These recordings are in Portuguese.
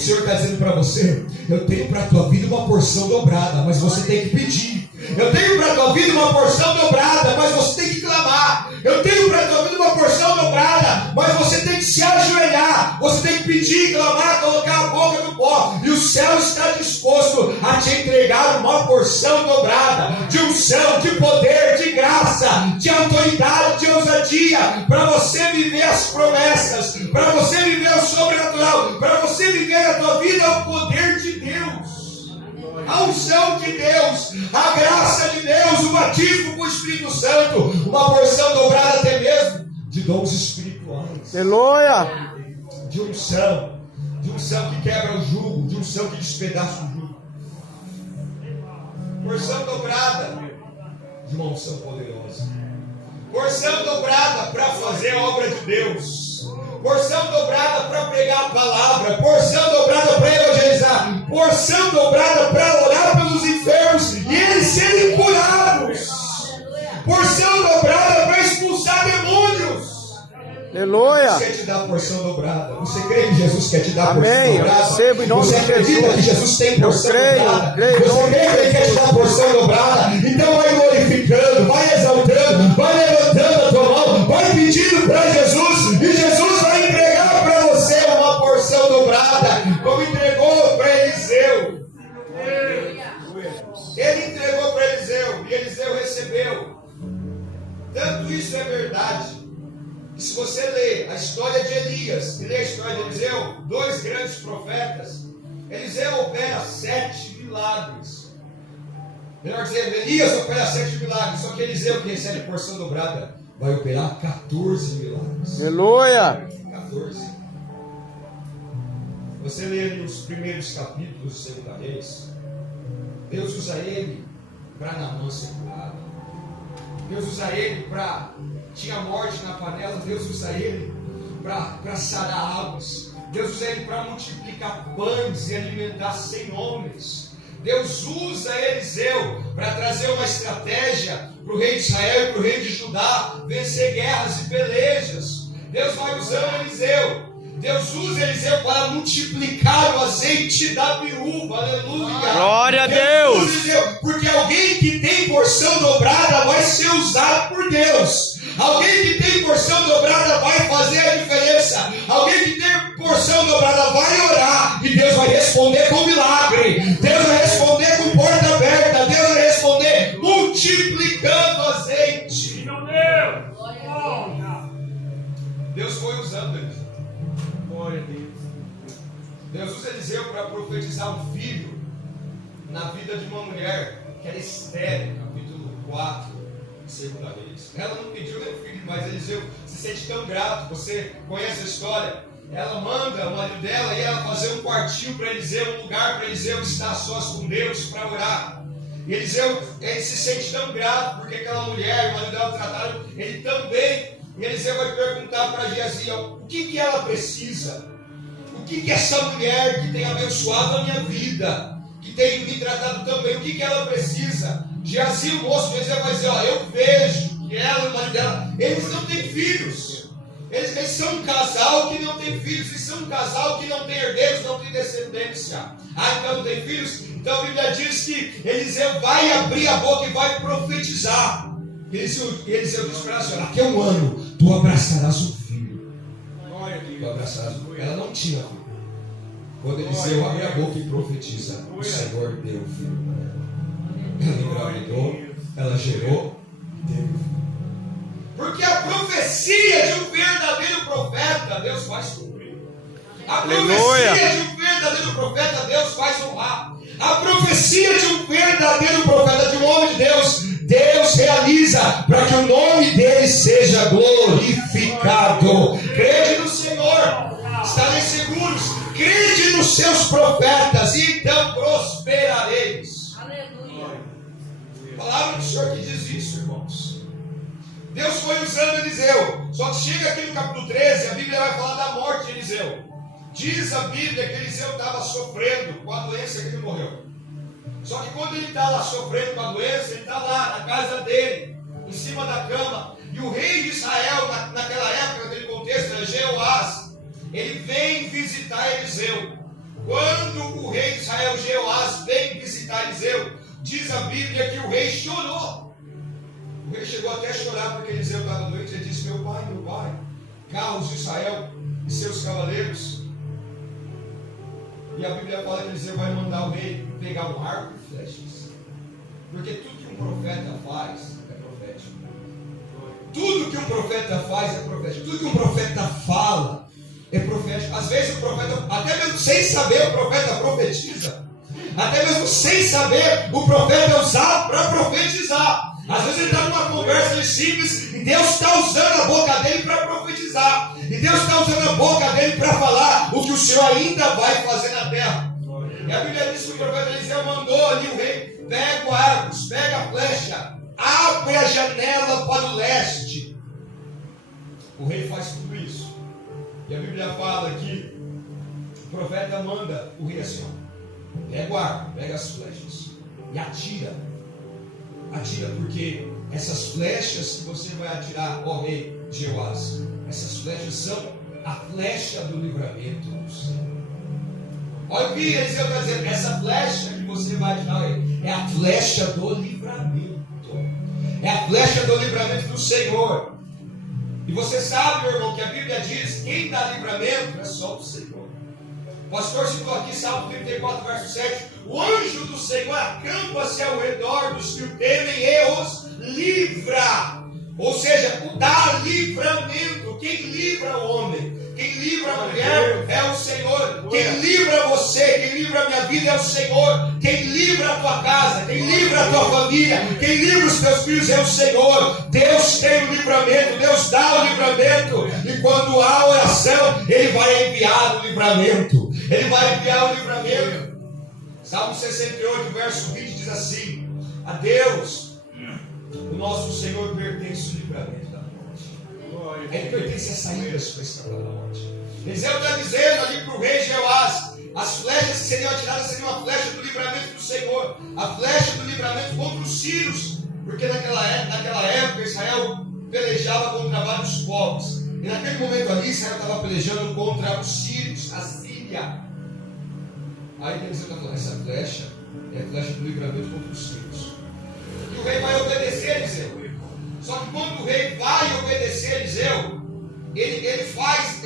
Senhor está dizendo para você: eu tenho para a tua vida uma porção dobrada, mas você tem que pedir. Eu tenho para a tua vida uma porção dobrada, mas você tem que clamar. Eu tenho para a tua vida uma porção dobrada, mas você tem que se ajoelhar. Você tem que pedir, clamar, colocar a boca no pó. E o céu está disposto a te entregar uma porção dobrada de unção, de poder, de graça, de autoridade, de ousadia, para você viver as promessas, para você viver o sobrenatural, para você viver a tua vida o poder de Deus. A unção de Deus, a graça de Deus, o batismo com o Espírito Santo, uma porção dobrada até mesmo de dons espirituais. Aleluia! De unção que quebra o jugo, de unção que despedaça o jugo. Porção dobrada de uma unção poderosa. Porção dobrada para fazer a obra de Deus. Porção dobrada para pregar a palavra. Porção dobrada para evangelizar. Porção dobrada para orar pelos enfermos e eles serem curados. Porção dobrada para expulsar demônios. Aleluia! Deus quer te dar a porção dobrada. Você crê que Jesus quer te dar a porção Amém. dobrada? Eu recebo em nome Você de acredita Jesus. que Jesus tem porção dobrada? creio. Você crê que Ele quer te dar a porção dobrada? Então vai glorificando, vai exaltando, vai levantando a tua mão, vai pedindo para Jesus, e Jesus vai entregar para você uma porção dobrada, como entregou para Eliseu. Ele entregou para Eliseu, e Eliseu recebeu. Tanto isso é verdade, que se você lê a história de Elias e lê a história de Eliseu, dois grandes profetas, Eliseu opera 7 milagres. Melhor dizendo, Elias opera 7 milagres, só que Eliseu, que recebe porção dobrada, vai operar 14 milagres. Aleluia! 14. Você lê ali os primeiros capítulos de 2 Reis, Deus usa ele para Naamã ser curado. Deus usa ele para... tinha morte na panela, Deus usa ele para sarar águas. Deus usa ele para multiplicar pães e alimentar 100 homens. Deus usa Eliseu para trazer uma estratégia para o rei de Israel e para o rei de Judá vencer guerras e pelejas. Deus vai usando Eliseu. Deus usa Eliseu para multiplicar o azeite da viúva. Aleluia! Glória a Deus! Usa Eliseu, porque alguém que tem porção dobrada vai ser usado por Deus. Alguém que tem porção dobrada vai fazer a diferença. Alguém que tem porção dobrada vai orar, e Deus vai responder com milagre. Deus vai responder com porta aberta. Deus vai responder multiplicando azeite. Deus foi usando Eliseu. Deus usa Eliseu para profetizar um filho na vida de uma mulher que era estéril, capítulo 4, segunda vez. Ela não pediu nem filho, mas Eliseu se sente tão grato. Você conhece a história? Ela manda o marido dela e ela fazer um quartinho para Eliseu, um lugar para Eliseu estar a sós com Deus para orar. E Eliseu, ele se sente tão grato porque aquela mulher, o marido dela trataram ele tão bem. E Eliseu vai perguntar para Geazi: o que ela precisa? O que essa mulher que tem abençoado a minha vida, que tem me tratado tão bem, o que ela precisa? Geazi, o moço de Eliseu, vai dizer: eu vejo que ela e o marido dela, eles não têm filhos. Eles são um casal que não tem filhos, eles são um casal que não tem herdeiros, não tem descendência. Então não tem filhos? Então a Bíblia diz que Eliseu vai abrir a boca e vai profetizar. Eliseu diz para ela: daqui a um ano tu abraçarás um filho. Tu abraçarás um filho. Ela não tinha filho. Quando Eliseu abre a boca e profetiza, o Senhor deu filho para ela. Ela engravidou, ela gerou e teve filho. Porque a profecia de um verdadeiro profeta, Deus faz cumprir. A profecia de um verdadeiro profeta, Deus faz honrar. A profecia de um verdadeiro profeta, de um homem de Deus, Deus realiza para que o nome dele seja glorificado. Crede no Senhor, estareis seguros. Crede nos seus profetas e então prosperareis. Aleluia. A palavra do Senhor que diz isso, irmãos. Deus foi usando Eliseu. Só que chega aqui no capítulo 13, a Bíblia vai falar da morte de Eliseu. Diz a Bíblia que Eliseu estava sofrendo com a doença que ele morreu. Só que quando ele está lá sofrendo com a doença, ele está lá na casa dele, em cima da cama. E o rei de Israel, naquela época, naquele contexto, era Jeoás. Ele vem visitar Eliseu. Quando o rei de Israel, Jeoás, vem visitar Eliseu, diz a Bíblia que o rei chorou. O rei chegou até a chorar porque Eliseu estava doente. Ele disse: meu pai, carros de Israel e seus cavaleiros. E a Bíblia fala que Eliseu vai mandar o rei pegar um arco e flechas. Porque tudo que um profeta faz é profético. Tudo que um profeta faz é profético. Tudo que um profeta fala é profético. Às vezes o profeta, até mesmo sem saber, o profeta profetiza. Até mesmo sem saber, o profeta é usado para profetizar. Às vezes ele está numa conversa simples e Deus está usando a boca dele para profetizar. E Deus está usando a boca dele para falar o que o Senhor ainda vai fazer na terra. E a Bíblia diz que o profeta Eliseu mandou ali o rei: pega o arco, pega a flecha, abre a janela para o leste. O rei faz tudo isso. E a Bíblia fala que o profeta manda o rei assim: ó, pega o arco, pega as flechas e atira. Atira, porque essas flechas que você vai atirar, ó rei Jeoás, essas flechas são a flecha do livramento do Senhor. Olha o que Eliseu está dizendo: essa flecha que você vai atirar é a flecha do livramento. É a flecha do livramento do Senhor. E você sabe, meu irmão, que a Bíblia diz: quem dá livramento é só o Senhor. O pastor citou aqui Salmo 34, verso 7: o anjo do Senhor acampa-se ao redor dos que o temem e os livra. Ou seja, o dá livramento. Quem livra o homem, quem livra a mulher é o Senhor. Quem livra você, quem livra a minha vida é o Senhor. Quem livra a tua casa, quem livra a tua família, quem livra os teus filhos é o Senhor. Deus tem o livramento, Deus dá o livramento. E quando há oração, Ele vai enviar o livramento. Ele vai enviar o livramento. Salmo 68, verso 20 diz assim: a Deus, o nosso Senhor, pertence o livramento da morte. Ele pertence a saídas para escapar da morte. Eliseu está dizendo ali para o rei Jeoás: as flechas que seriam atiradas seriam a flecha do livramento do Senhor, a flecha do livramento contra os sírios, porque naquela época Israel pelejava contra vários povos, e naquele momento ali Israel estava pelejando contra os sírios, a Síria. Aí Eliseu está falando: essa flecha é a flecha do livramento contra os sírios. E o rei vai obedecer Eliseu. Só que quando o rei vai obedecer Eliseu, ele faz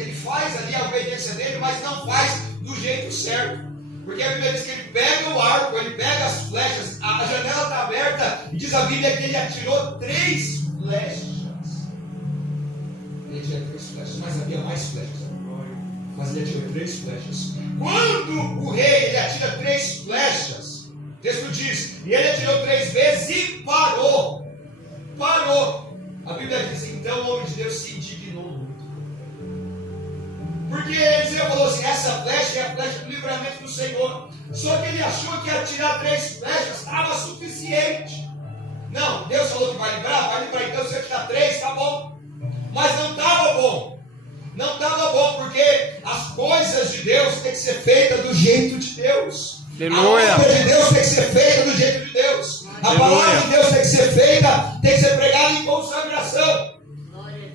ali a obediência dele, mas não faz do jeito certo. Porque a Bíblia diz que ele pega o arco, ele pega as flechas, a janela está aberta, e diz a Bíblia que ele atirou 3 flechas. Ele tinha 3 flechas, mas havia mais flechas. Mas ele atirou 3 flechas. Quando o rei ele atira 3 flechas, o texto diz: e ele atirou 3 vezes e parou. A Bíblia diz: então o homem de Deus se indignou muito. Porque Eliseu falou assim: essa flecha é a flecha do livramento do Senhor. Só que ele achou que atirar 3 flechas estava suficiente. Não, Deus falou que vai livrar, então se eu atirar 3, tá bom. Mas não estava bom. Não estava bom, porque as coisas de Deus têm que ser feitas do jeito de Deus. Aleluia. A obra de Deus tem que ser feita do jeito de Deus. A palavra de Deus tem que ser feita, tem que ser pregada em consagração.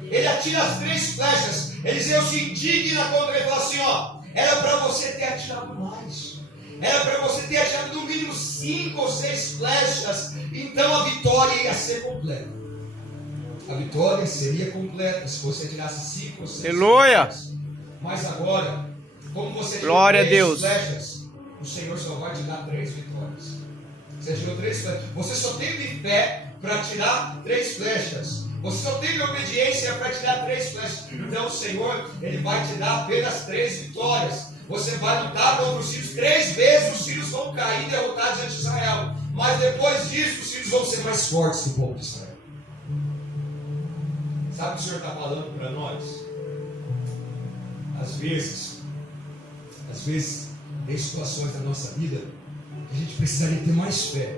Ele atira as 3 flechas. Eliseu se indigna contra ele e fala assim: ó, era para você ter atirado mais. Era para você ter atirado no mínimo 5 ou 6 flechas. Então a vitória ia ser completa. A vitória seria completa se você tirasse 5 ou 6 flechas. Mas agora, como você tirou 3 flechas, o Senhor só vai te dar 3 vitórias. Você tirou 3 flechas. Você só teve fé para tirar 3 flechas. Você só teve obediência para tirar 3 flechas. Então o Senhor, Ele vai te dar apenas 3 vitórias. Você vai lutar contra os sírios 3 vezes. Os sírios vão cair derrotados diante de Israel. Mas depois disso, os sírios vão ser mais fortes que o povo de Israel. Sabe o que o Senhor está falando para nós? Às vezes tem situações da nossa vida que a gente precisaria ter mais fé,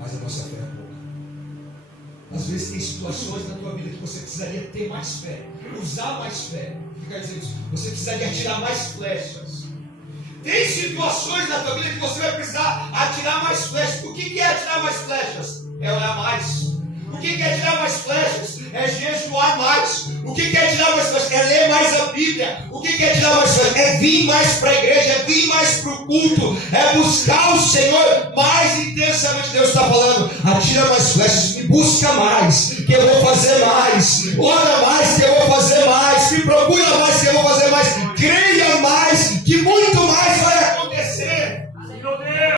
mas a nossa fé é pouca. Às vezes tem situações na tua vida que você precisaria ter mais fé, usar mais fé. O que quer dizer isso? Você precisaria atirar mais flechas. Tem situações na tua vida que você vai precisar atirar mais flechas. O que é atirar mais flechas? É orar mais. O que é atirar mais flechas? É jejuar mais. O que é tirar mais flecha? É ler mais a Bíblia. O que é tirar mais flecha? É vir mais para a igreja, é vir mais para o culto, é buscar o Senhor mais intensamente. Deus está falando, atira mais flechas, me busca mais, que eu vou fazer mais. Ora